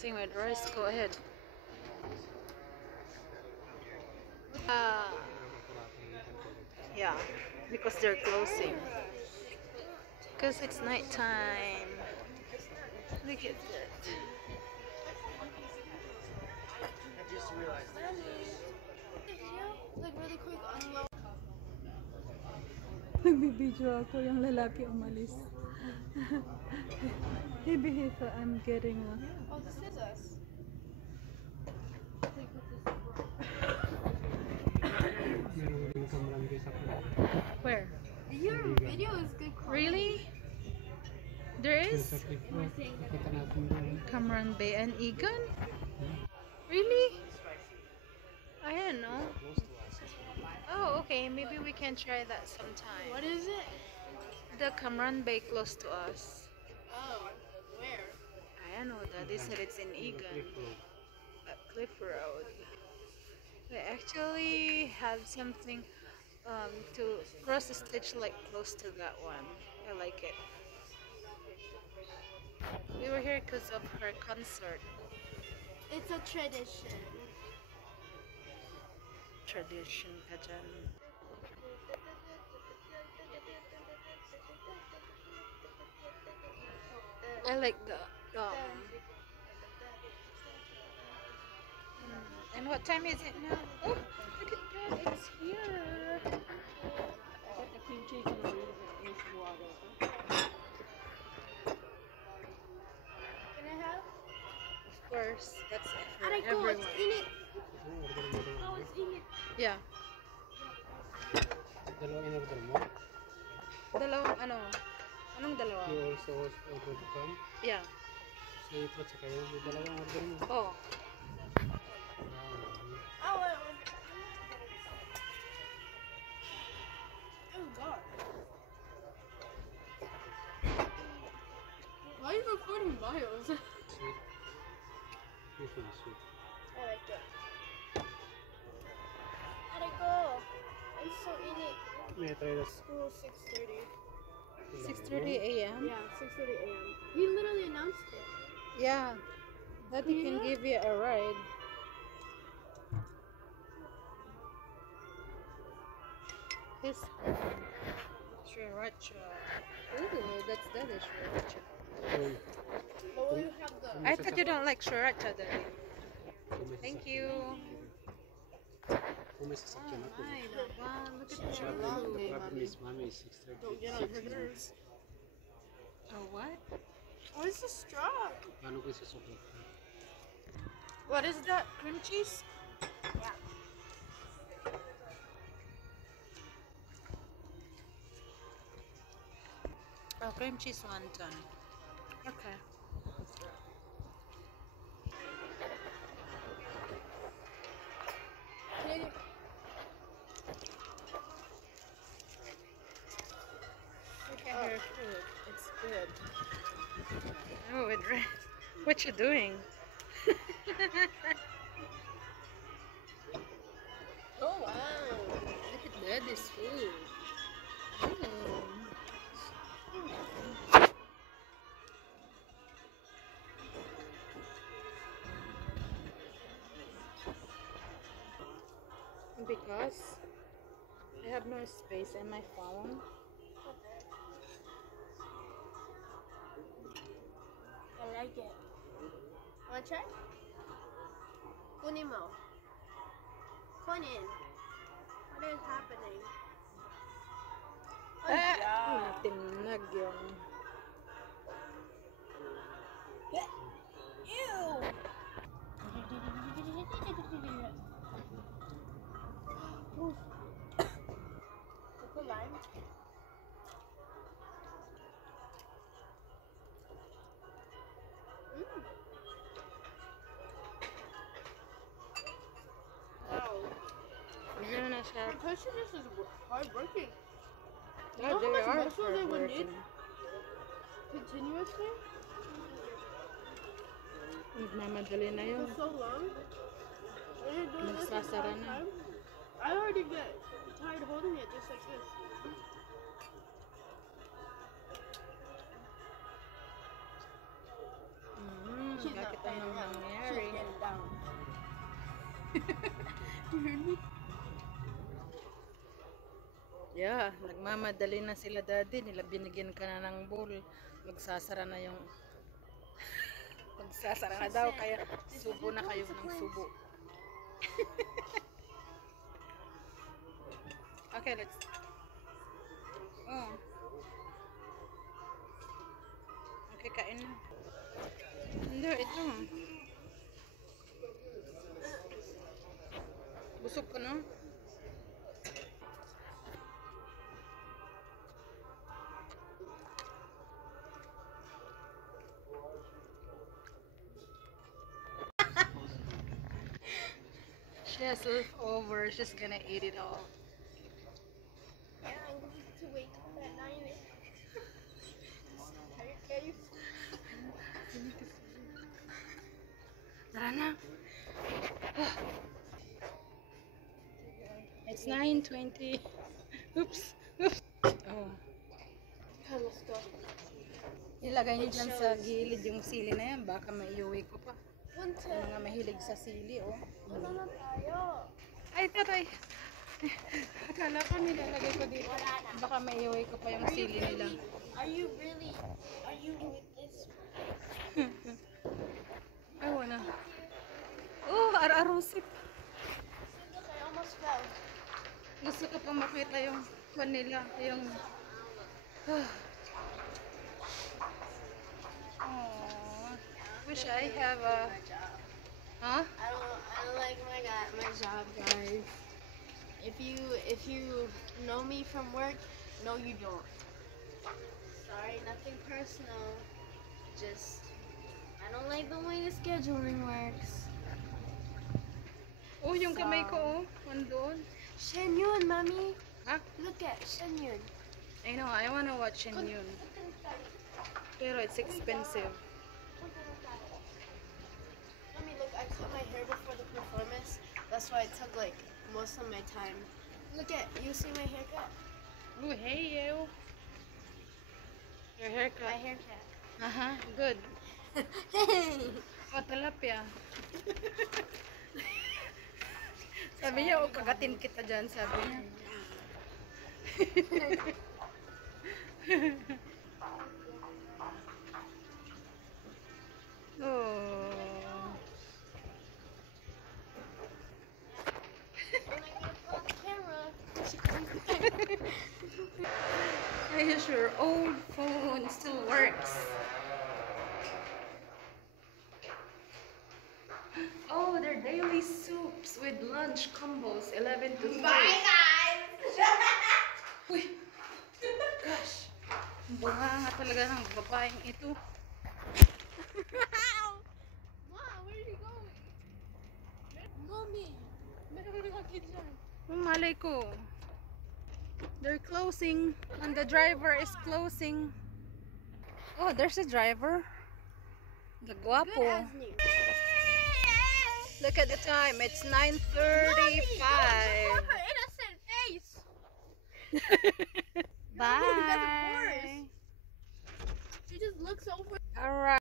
something with rice, go ahead. Yeah, because they're closing. Because it's nighttime. Look at that. Like really quick unload. Nagbibideo ako, yung lalaki umalis. Hey Behita, I'm getting a... Oh, this is us. Where? Your video is good quality. Really? There is? Cameron Bay and Egan? Really? I don't know. Oh, okay. Maybe we can try that sometime. What is it? The Cameron Bay close to us. Oh, where? I don't know that. They said it's in Egan. At Cliff Road. They actually have something to cross the stitch like close to that one. I like it. We were here because of her concert. It's a tradition. Tradition ka dyan. I like the and what time is it now? Oh, look at that, it's here. Can I have? Of course, that's it for Aray ko, everyone. it's in it. Oh, it's in it. Yeah. Dalawang in-order mo? Dalawang ano? Anong dalawa? You also order to come? Yeah. So ito at saka yung dalawang order mo. Oh. Oh, oh God. Why are you recording Miles? Sweet. Usually sweet. I like it. Aray ko. I'm so in it. May I try this? School 6:30. 6:30 a.m. Yeah, 6:30 a.m. He literally announced it. Yeah. That he can give you a ride. This sriracha. Ooh, that's delicious sriracha. But will you have the... I thought you don't like sriracha, Daddy. Thank you. Kung may sasakyan ako. Ay, Baba, look at Problem that. is, mommy is 6:30. Don't get on her nerves. Oh, what? Where's the straw? Paano ko sasukot? What is that? Cream cheese? Yeah. Oh, cream cheese wonton. Okay. Look at her food. It's good. Oh, it what you doing? Oh wow. Look at Daddy's food. Because I have no space in my phone. I like it. Wanna try? Kunin mo. Kunin. What is happening? Oh, yeah. Tinag yung... Ew! Put lime. Wow. Hindi na siya. The person just is hard working. Yeah, know how they much are muscle they would need? hardworking. Continuously? Nagmamadali na yun. For so long? And you're doing this the Nagsasara whole na. time? I already get tired holding it just like this. Mm. She's not bakit laying anong down. nangyayari? She's getting down. You heard me? Yeah, nagmamadali na sila daddy. Nila binigyan ka na ng bowl. Magsasara na yung... Magsasara na daw. Kaya subo na kayo ng subo. Okay, let's... Oh. Okay, kain na. Hindi, ito. Busog ka na? She has leftover. She's gonna eat it all. Yeah, I need to wake up at 9 a.m. Okay. Tara na. It's 9:20. Oops. Oops. Oh. Okay, let's go. Ilagay niyo dyan sa gilid yung sili na yan. Baka maiuwi ko pa. Punta. Yung mga mahilig sa sili, oh. Wala na tayo. Ay, taray. Akala ko nilalagay ko dito. Baka maiuwi ko pa yung sili nila. Are you with this? Ay, wala. Oh, ar-arusip. Look, I almost fell. Gusto ko pang makita yung vanilla. Yung... Oh, wish I have a... Huh? I don't like my job, guys. If you know me from work, no you don't. Sorry, nothing personal. Just I don't like the way the scheduling works. Oh, yung kamay ko, oh. Andun. Shenyun, mommy. Ha? Look at Shenyun. I know, I wanna watch yun. Pero it's expensive. Mommy, look, I cut my hair before the performance. That's why it took like most of my time. Look at, you see my haircut? Oh, hey, you. Your My haircut. haircut. Aha, good. Hey! Oh, talapya. Sabi niya, oh, kagatin kita dyan, sabi niya. Oh. I guess your old phone still works. Oh, they're daily soups with lunch combos, 11 to 3. Bye, guys! Uy! Gosh! Ang bunga nga talaga ng babaeng ito. Mom, where are you going? Mommy! Meron ka dyan. Malay ko. They're closing. And the driver is closing. Oh, there's a driver. The guapo. Good as new. Look at the time. It's 9:35. Her innocent face! Bye. That's worse. She just looks over. All right.